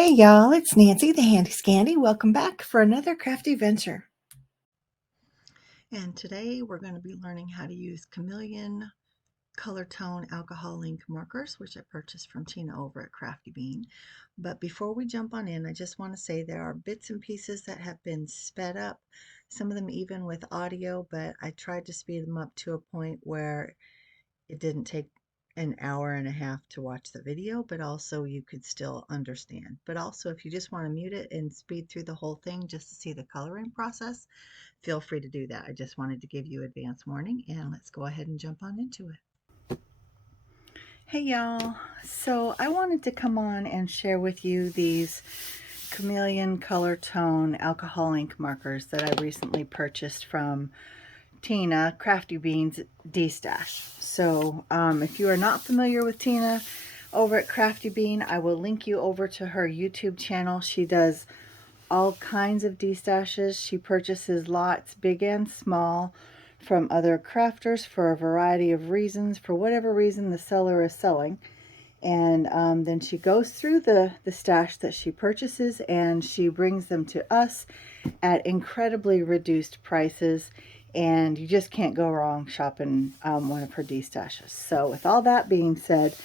Hey y'all, it's Nancy the Handy Scandy. Welcome back for another crafty venture. And today we're going to be learning how to use Chameleon Color Tone alcohol ink markers, which I purchased from Tina over at Crafty Bean. But before we jump on in, I just want to say there are bits and pieces that have been sped up, some of them even with audio, but I tried to speed them up to a point where it didn't take an hour and a half to watch the video, but also you could still understand. But also, if you just want to mute it and speed through the whole thing just to see the coloring process, feel free to do that. I just wanted to give you advance warning, and let's go ahead and jump on into it. Hey y'all, so I wanted to come on and share with you these Chameleon Color Tone alcohol ink markers that I recently purchased from Tina, Crafty Bean's destash. So if you are not familiar with Tina over at Crafty Bean, I will link you over to her YouTube channel. She does all kinds of destashes. She purchases lots, big and small, from other crafters for a variety of reasons, for whatever reason the seller is selling. And then she goes through the stash that she purchases and she brings them to us at incredibly reduced prices. And you just can't go wrong shopping one of her destashes. So with all that being said,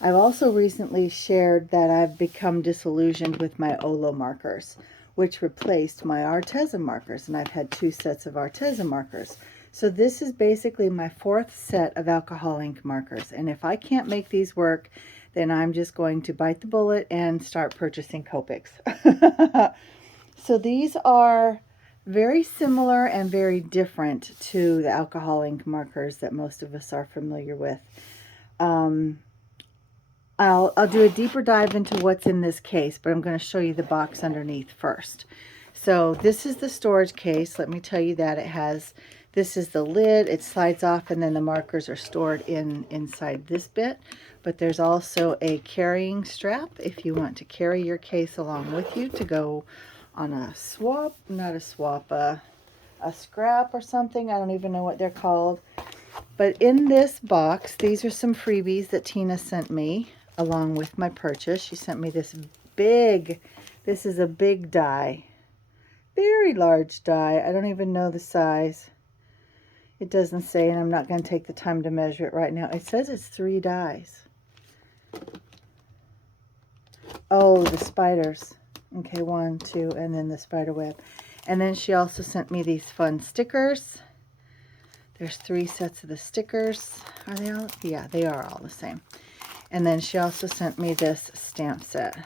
I've also recently shared that I've become disillusioned with my Olos markers, which replaced my Arteza markers, and I've had 2 sets of Arteza markers. So this is basically my 4th set of alcohol ink markers, and if I can't make these work, then I'm just going to bite the bullet and start purchasing Copics. So these are very similar and very different to the alcohol ink markers that most of us are familiar with. I'll do a deeper dive into what's in this case, but I'm going to show you the box underneath first. So this is the storage case. Let me tell you that it has, this is the lid, it slides off, and then the markers are stored inside this bit. But there's also a carrying strap if you want to carry your case along with you to go on a swap, not a swap, a scrap or something. I don't even know what they're called. But in this box, these are some freebies that Tina sent me along with my purchase. She sent me this is a big die. Very large die. I don't even know the size. It doesn't say, and I'm not going to take the time to measure it right now. It says it's 3 dies. Oh, the spiders. Okay, 1, 2, and then the spider web. And then she also sent me these fun stickers. There's 3 sets of the stickers. Are they all? Yeah, they are all the same. And then she also sent me this stamp set.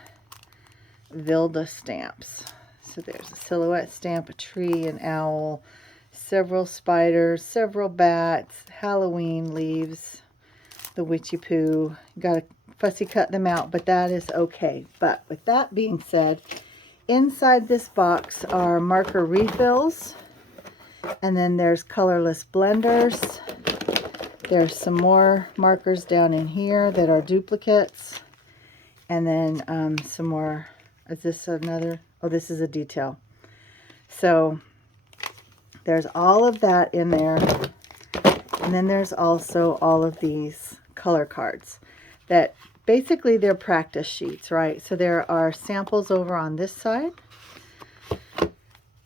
Vilda stamps. So there's a silhouette stamp, a tree, an owl, several spiders, several bats, Halloween leaves, the witchy poo. Got to fussy cut them out, but that is okay. But with that being said, inside this box are marker refills. And then there's colorless blenders. There's some more markers down in here that are duplicates. And then some more. Is this another? Oh, this is a detail. So there's all of that in there. And then there's also all of these color cards that basically they're practice sheets, right? So there are samples over on this side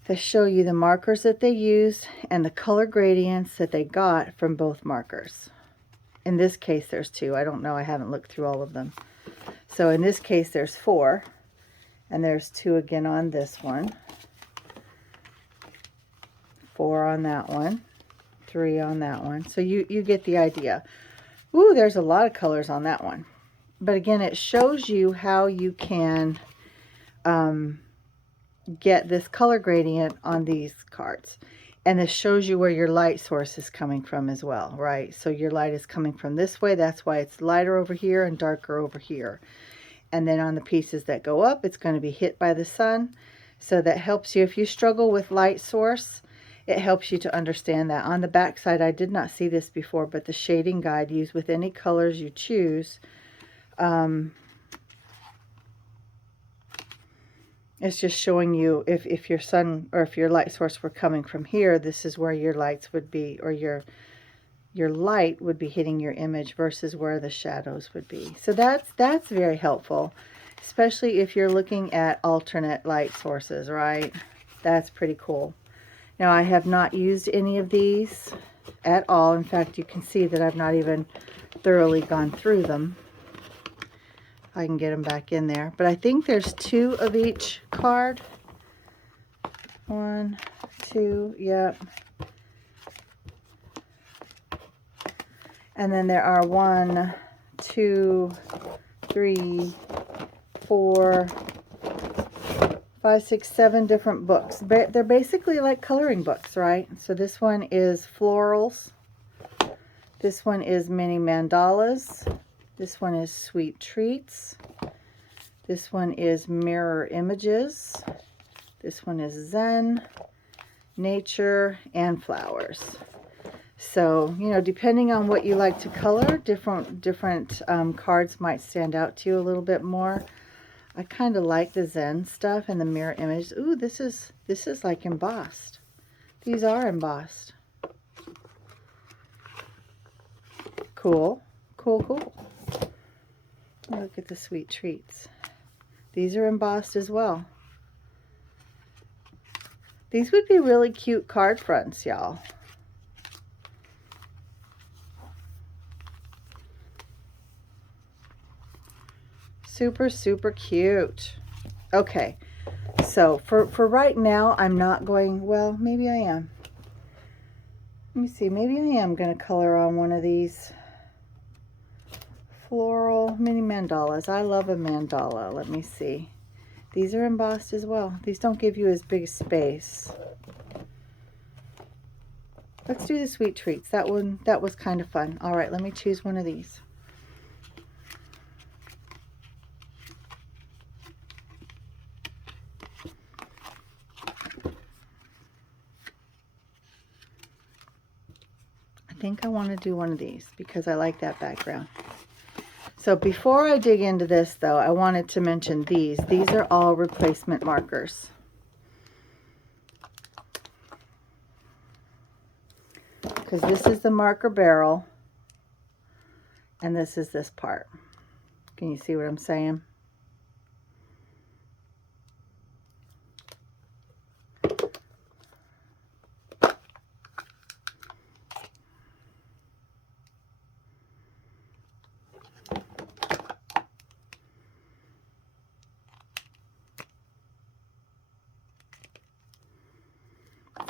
that show you the markers that they use and the color gradients that they got from both markers. In this case, there's 2. I don't know. I haven't looked through all of them. So in this case, there's 4. And there's 2 again on this one. 4 on that one. 3 on that one. So you get the idea. Ooh, there's a lot of colors on that one. But again, it shows you how you can get this color gradient on these cards. And this shows you where your light source is coming from as well, right? So your light is coming from this way. That's why it's lighter over here and darker over here. And then on the pieces that go up, it's going to be hit by the sun. So that helps you. If you struggle with light source, it helps you to understand that. On the back side, I did not see this before, but the shading guide used with any colors you choose. It's just showing you if your sun or if your light source were coming from here, this is where your lights would be, or your light would be hitting your image versus where the shadows would be. So that's very helpful. especially if you're looking at alternate light sources, right? That's pretty cool. Now, I have not used any of these at all. In fact, you can see that I've not even thoroughly gone through them. I can get them back in there. But I think there's 2 of each card. 1, 2, yep. And then there are 1, 2, 3, 4, 5, 6, 7 different books. They're basically like coloring books, right? So this one is florals. This one is mini mandalas. This one is sweet treats. This one is mirror images. This one is Zen, nature, and flowers. So, you know, depending on what you like to color, different cards might stand out to you a little bit more. I kind of like the Zen stuff and the mirror image. Ooh, this is like embossed. These are embossed. Cool, cool, cool. Look at the sweet treats. These are embossed as well. These would be really cute card fronts, y'all. Super, super cute. Okay, so for right now, I'm not going, well, maybe I am. Let me see, maybe I am going to color on one of these floral mini mandalas. I love a mandala. Let me see. These are embossed as well. These don't give you as big a space. Let's do the sweet treats. That was kind of fun. All right, let me choose one of these. I think I want to do one of these because I like that background. So before I dig into this, though, I wanted to mention these. These are all replacement markers. Because this is the marker barrel, and this is this part. Can you see what I'm saying?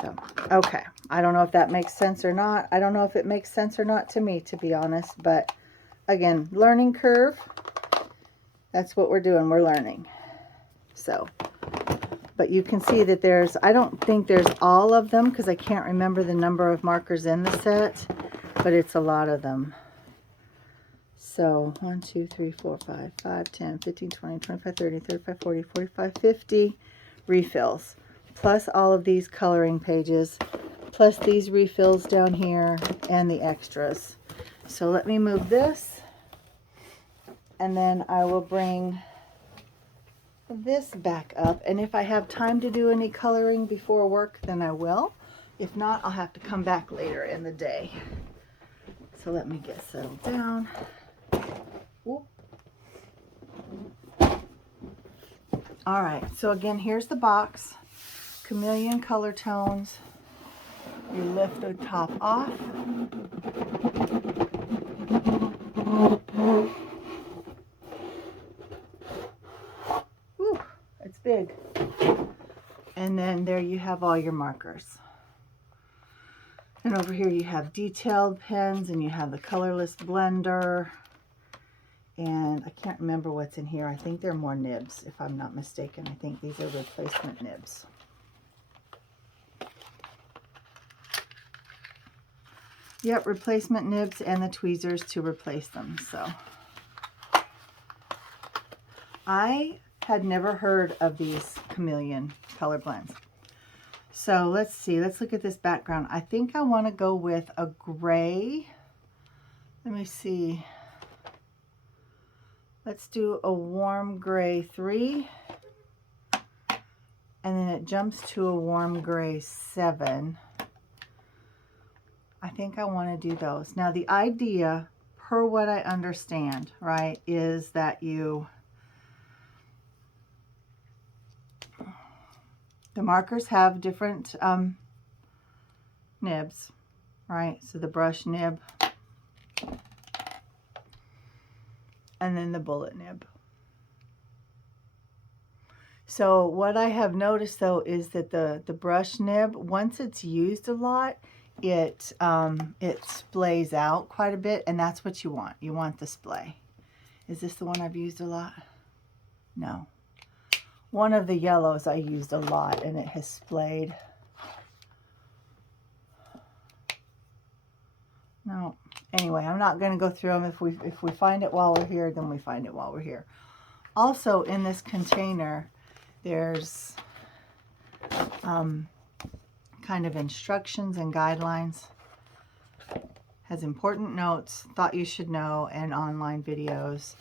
So, okay, I don't know if that makes sense or not. I don't know if it makes sense or not to me, to be honest. But again, learning curve, that's what we're doing. We're learning. So, but you can see that there's, I don't think there's all of them because I can't remember the number of markers in the set, but it's a lot of them. So 1, 2, 3, 4, 5, 5, 10, 15, 20, 25, 30, 35, 40, 45, 50 refills. Plus all of these coloring pages, plus these refills down here, and the extras. So let me move this, and then I will bring this back up. And if I have time to do any coloring before work, then I will. If not, I'll have to come back later in the day. So let me get settled down. Whoop. All right, so again, here's the box. Chameleon Color Tones. You lift the top off. Whew, it's big. And then there you have all your markers. And over here you have detailed pens, and you have the colorless blender. And I can't remember what's in here. I think they're more nibs, if I'm not mistaken. I think these are replacement nibs. Yep, replacement nibs and the tweezers to replace them. So I had never heard of these Chameleon color blends. So let's see, let's look at this background. I think I want to go with a gray. Let me see. Let's do a warm gray 3. And then it jumps to a warm gray 7. I think I want to do those. Now the idea, per what I understand, right, is that you The markers have different nibs, right? So the brush nib and then the bullet nib. So what I have noticed though is that the brush nib, once it's used a lot, it splays out quite a bit, and that's what you want. You want the splay. Is this the one I've used a lot? No. One of the yellows I used a lot and it has splayed. No. Anyway, I'm not going to go through them. If we find it while we're here, then we find it while we're here. Also in this container, there's kind of instructions and guidelines. Has important notes, thought you should know, and online videos,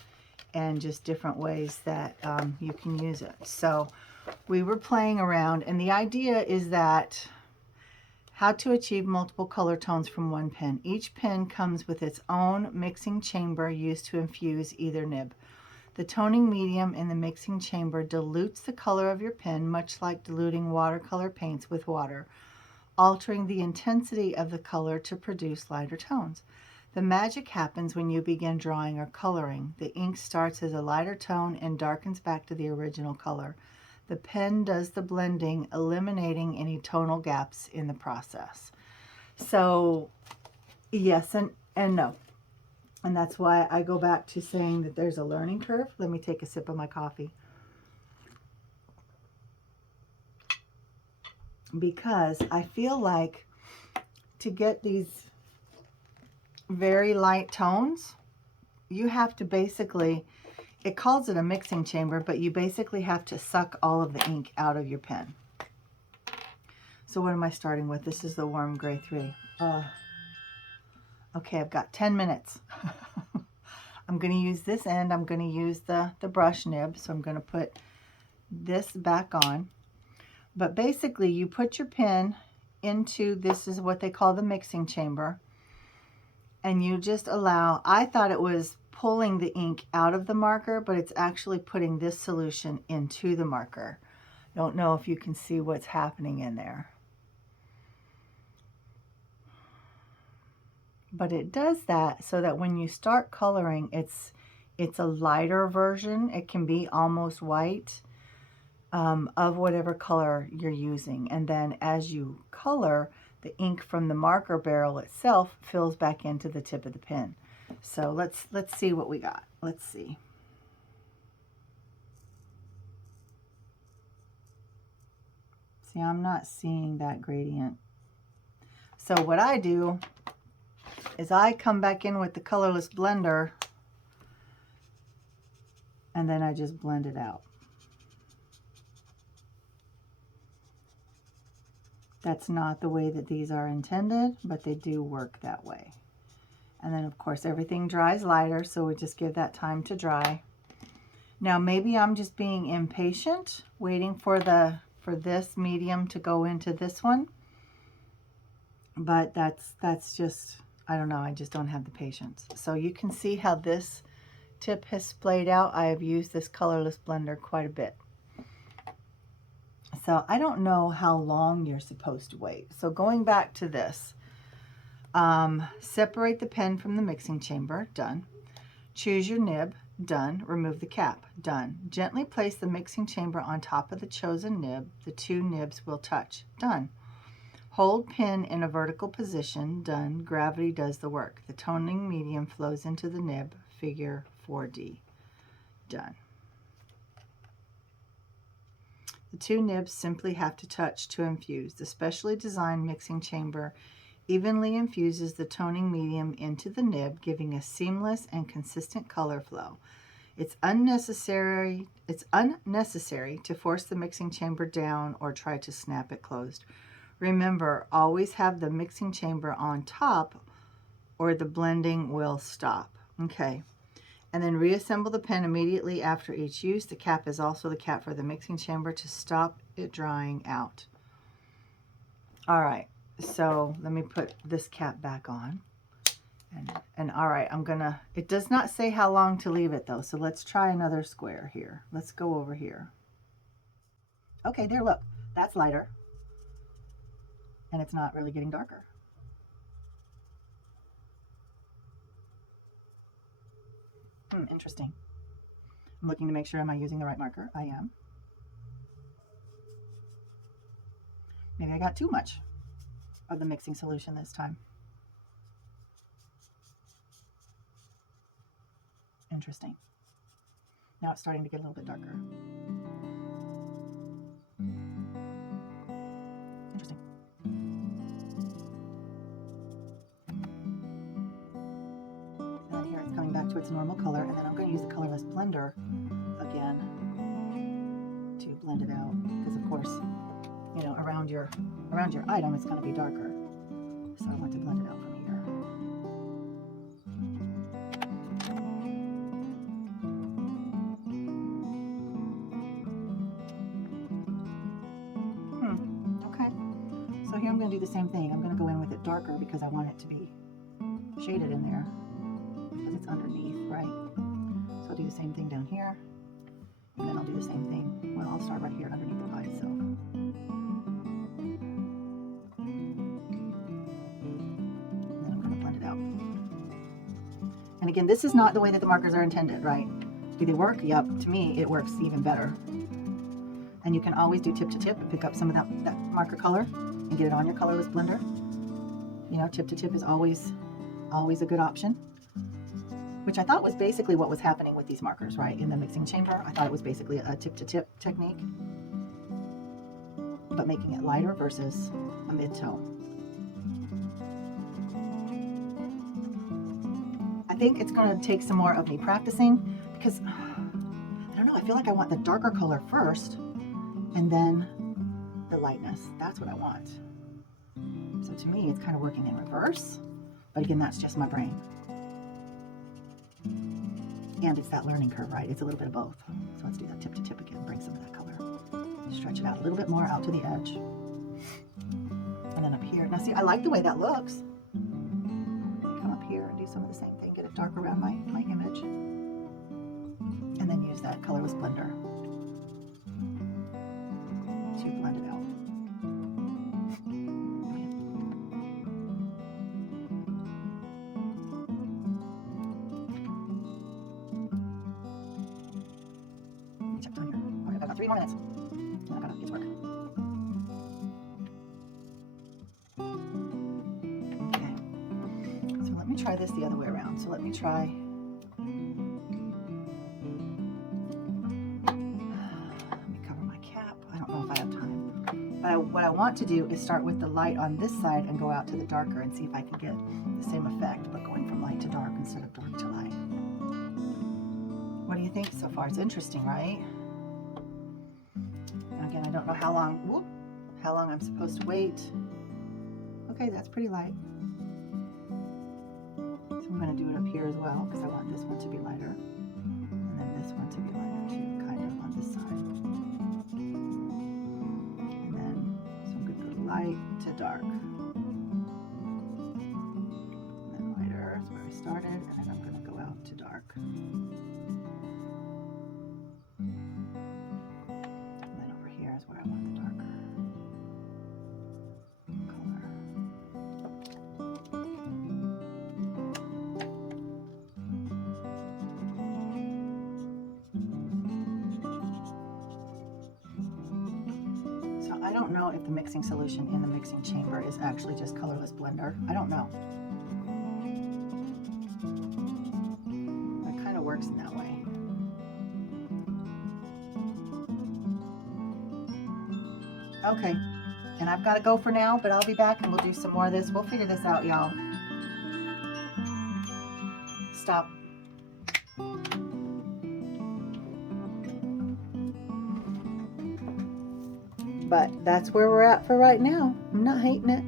and just different ways that you can use it. So we were playing around, and the idea is that how to achieve multiple color tones from one pen. Each pen comes with its own mixing chamber used to infuse either nib. The toning medium in the mixing chamber dilutes the color of your pen, much like diluting watercolor paints with water, altering the intensity of the color to produce lighter tones. The magic happens when you begin drawing or coloring. The ink starts as a lighter tone and darkens back to the original color. The pen does the blending, eliminating any tonal gaps in the process. So yes and no. And that's why I go back to saying that there's a learning curve. Let me take a sip of my coffee. Because I feel like to get these very light tones, you have to basically, it calls it a mixing chamber, but you basically have to suck all of the ink out of your pen. So what am I starting with? This is the warm gray 3. Okay, I've got 10 minutes. I'm going to use this end. I'm going to use the brush nib. So I'm going to put this back on. But basically you put your pen into, this is what they call the mixing chamber. And you just allow, I thought it was pulling the ink out of the marker, but it's actually putting this solution into the marker. Don't know if you can see what's happening in there. But it does that so that when you start coloring, it's a lighter version. It can be almost white of whatever color you're using. And then as you color, the ink from the marker barrel itself fills back into the tip of the pen. So let's see what we got. Let's see. See, I'm not seeing that gradient. So what I do is I come back in with the colorless blender and then I just blend it out. That's not the way that these are intended, but they do work that way. And then of course everything dries lighter, so we just give that time to dry. Now maybe I'm just being impatient, waiting for this medium to go into this one. But that's just, I don't know, I just don't have the patience. So you can see how this tip has splayed out. I have used this colorless blender quite a bit. So I don't know how long you're supposed to wait. So going back to this, separate the pen from the mixing chamber, done. Choose your nib, done. Remove the cap, done. Gently place the mixing chamber on top of the chosen nib. The two nibs will touch, done. Hold pen in a vertical position, done. Gravity does the work. The toning medium flows into the nib, figure 4D, done. The two nibs simply have to touch to infuse. The specially designed mixing chamber evenly infuses the toning medium into the nib, giving a seamless and consistent color flow. It's unnecessary to force the mixing chamber down or try to snap it closed. Remember, always have the mixing chamber on top or the blending will stop. Okay. And then reassemble the pen immediately after each use. The cap is also the cap for the mixing chamber to stop it drying out. All right, so let me put this cap back on. And all right, it does not say how long to leave it though, so let's try another square here. Let's go over here. Okay, there, look, that's lighter, and it's not really getting darker. Interesting. I'm looking to make sure, am I using the right marker? I am. Maybe I got too much of the mixing solution this time. Interesting. Now it's starting to get a little bit darker. Interesting. And then here it's coming back to its normal color, and then I'm going to use the colorless blender again to blend it out, because of course, you know, around your item it's going to be darker. So I want to blend it out from here. Okay. So here I'm going to do the same thing. I'm going to go in with it darker because I want it to be shaded in there, because it's underneath, right? So I'll do the same thing down here, and then I'll do the same thing. Well, I'll start right here underneath the pie itself. And again, this is not the way that the markers are intended, right? Do they work? Yep. To me, it works even better. And you can always do tip to tip and pick up some of that marker color and get it on your colorless blender. You know, tip to tip is always a good option, which I thought was basically what was happening with these markers, right? In the mixing chamber, I thought it was basically a tip to tip technique, but making it lighter versus a mid-tone. I think it's going to take some more of me practicing, because I don't know, I feel like I want the darker color first and then the lightness. That's what I want. So to me, it's kind of working in reverse, but again, that's just my brain. And it's that learning curve, right? It's a little bit of both. So let's do that tip to tip again, bring some of that color. Stretch it out a little bit more out to the edge. And then up here. Now see, I like the way that looks. Come up here and do some of the same thing. Get it dark around my image. And then use that colorless blender to blend it out. Check time here. All right, I've got 3 more minutes. Then I gotta get to work. Okay. So let me try this the other way around. So let me try. Let me cover my cap. I don't know if I have time. But what I want to do is start with the light on this side and go out to the darker and see if I can get the same effect, but going from light to dark instead of dark to light. What do you think so far? It's interesting, right? Now again, I don't know how long I'm supposed to wait. Okay, that's pretty light. So I'm going to do it up here as well, because I want this one to be lighter, and then this one to be lighter too, kind of on this side. And then, so I'm going to go to light to dark. And then lighter is where I started, and then I'm going to go out to dark. And then over here is where I want the darker color. I don't know if the mixing solution in the mixing chamber is actually just colorless blender. I don't know. It kind of works in that way. Okay, and I've got to go for now, but I'll be back and we'll do some more of this. We'll figure this out, y'all. Stop. But that's where we're at for right now. I'm not hating it.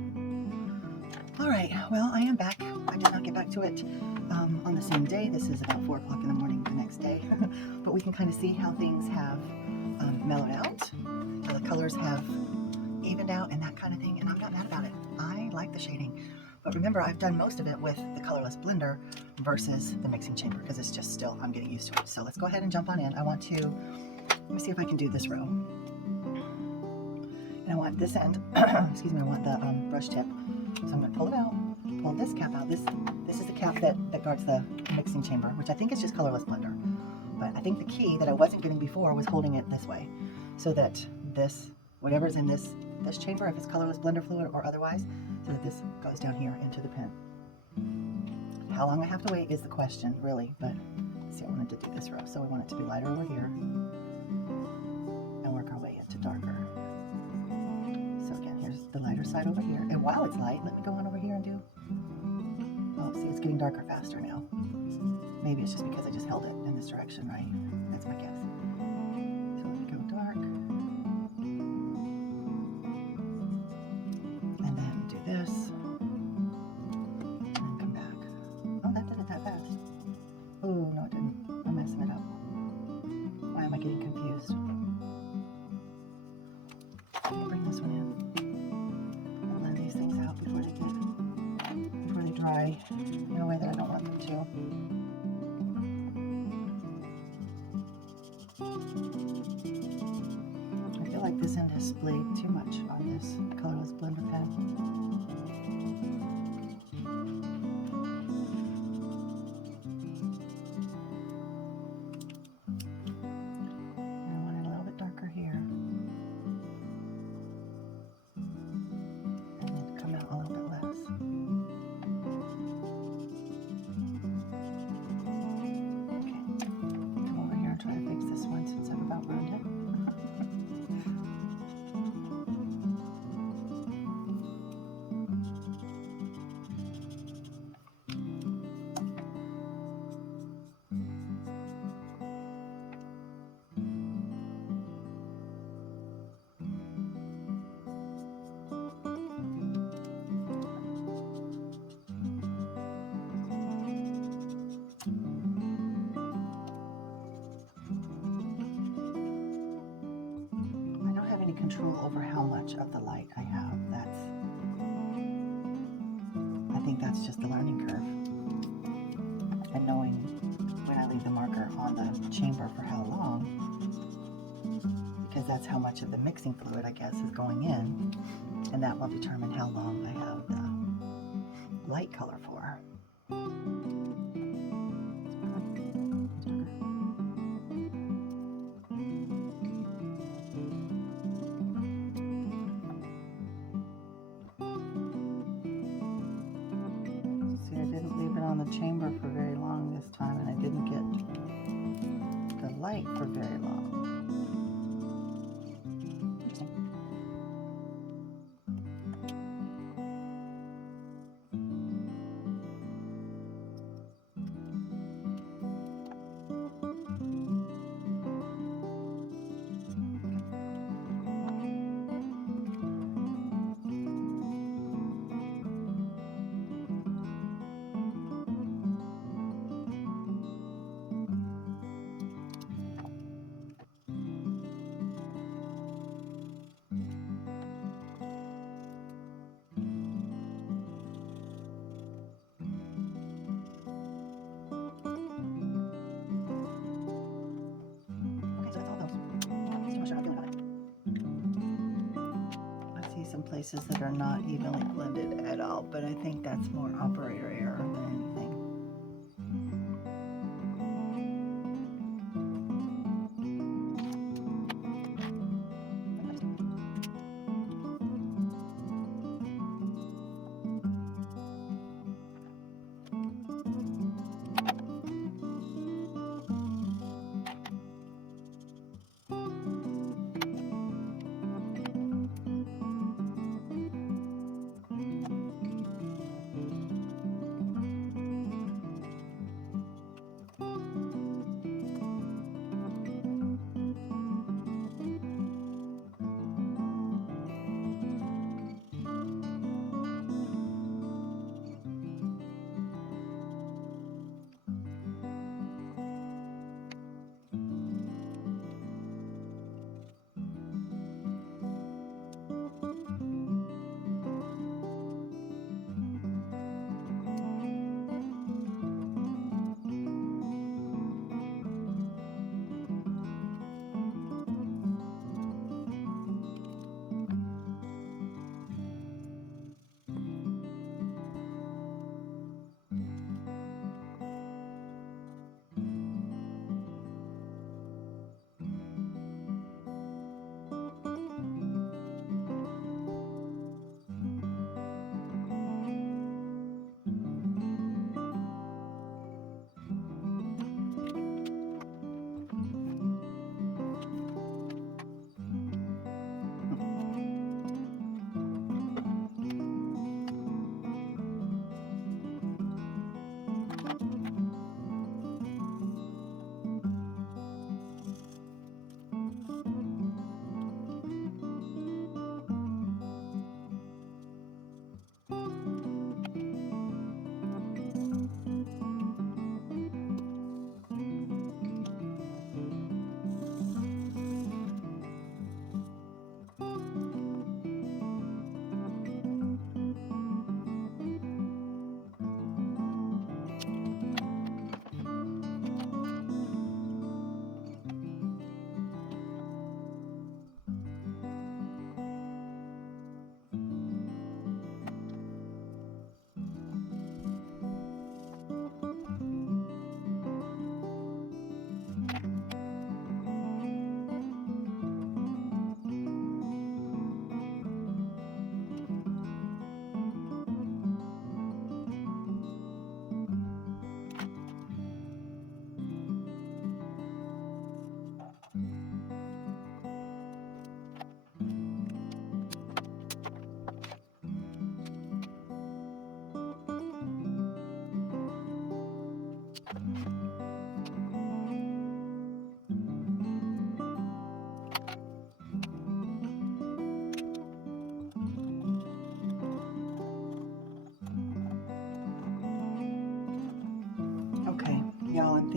All right, well, I am back. I did not get back to it on the same day. This is about 4 o'clock in the morning the next day. But we can kind of see how things have mellowed out, how the colors have evened out and that kind of thing. And I'm not mad about it. I like the shading. But remember, I've done most of it with the colorless blender versus the mixing chamber, because it's just still, I'm getting used to it. So let's go ahead and jump on in. I want to, let me see if I can do this row. And I want this end, excuse me, I want the brush tip. So I'm going to pull it out, pull this cap out. This is the cap that guards the mixing chamber, which I think is just colorless blender. But I think the key that I wasn't getting before was holding it this way, so that this, whatever's in this chamber, if it's colorless blender fluid or otherwise, so that this goes down here into the pen. How long I have to wait is the question, really, but see, I wanted to do this row, so we want it to be lighter over here and work our way into darker. So again, here's the lighter side over here, and while it's light, let me go on over here and do, oh, see, it's getting darker faster now. Maybe it's just because I just held it in this direction, right? That's my guess. So let me go dark. And then do this. And then come back. Oh, that did it that fast. Oh, no, it didn't. I'm messing it up. Why am I getting confused? Let me bring this one in. And blend these things out before they dry in a way that I don't want them to. I feel like this end has splayed too much on this colorless blender pen. I want it a little bit darker here. And then come out a little bit less. Okay, come over here and try to fix this one since I've about ruined it. Control over how much of the light I have. I think that's just the learning curve. And knowing when I leave the marker on the chamber for how long, because that's how much of the mixing fluid, I guess, is going in, and that will determine how long I have the light color for. Chamber for very long this time, and I didn't get the light for very long. Interesting. Some places that are not evenly blended at all, but I think that's more operator error than anything.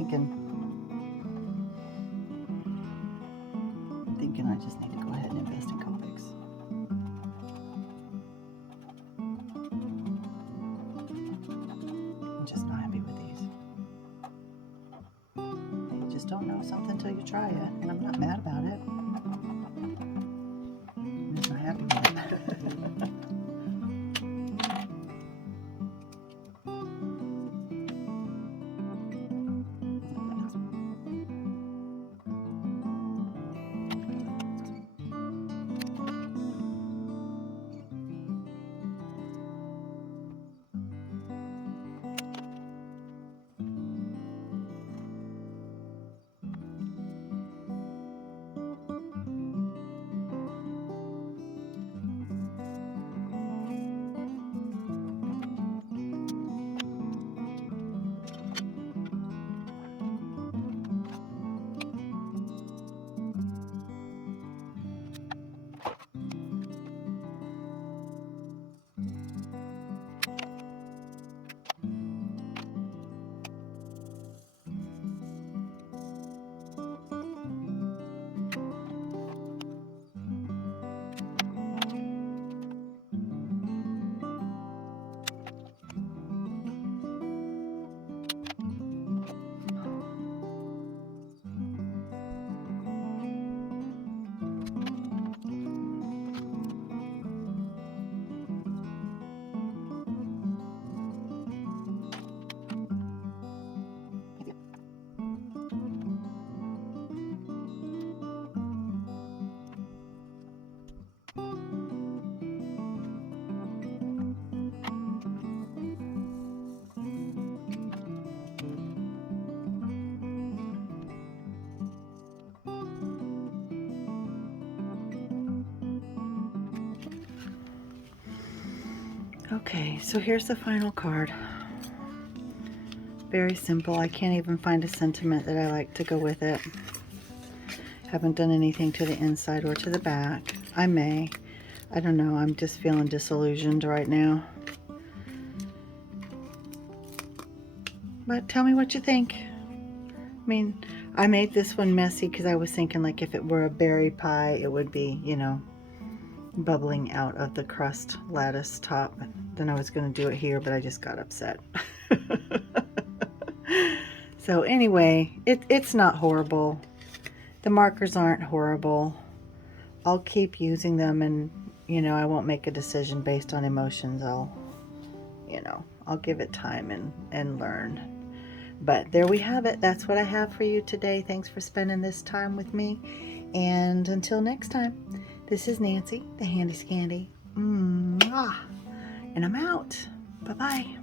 thinking I just need to go ahead and invest in Copics. I'm just not happy with these. You just don't know something until you try it, and I'm not mad about it. I'm just not happy with it. Okay, so here's the final card. Very simple. I can't even find a sentiment that I like to go with it. Haven't done anything to the inside or to the back. I may. I don't know. I'm just feeling disillusioned right now. But tell me what you think. I mean, I made this one messy because I was thinking like if it were a berry pie, it would be, you know, bubbling out of the crust lattice top. Then I was going to do it here, but I just got upset. So anyway, it's not horrible. The markers aren't horrible. I'll keep using them, and you know, I won't make a decision based on emotions. I'll give it time and learn. But there we have it. That's what I have for you today. Thanks for spending this time with me. And until next time, this is Nancy, the Handy Scandy. And I'm out. Bye-bye.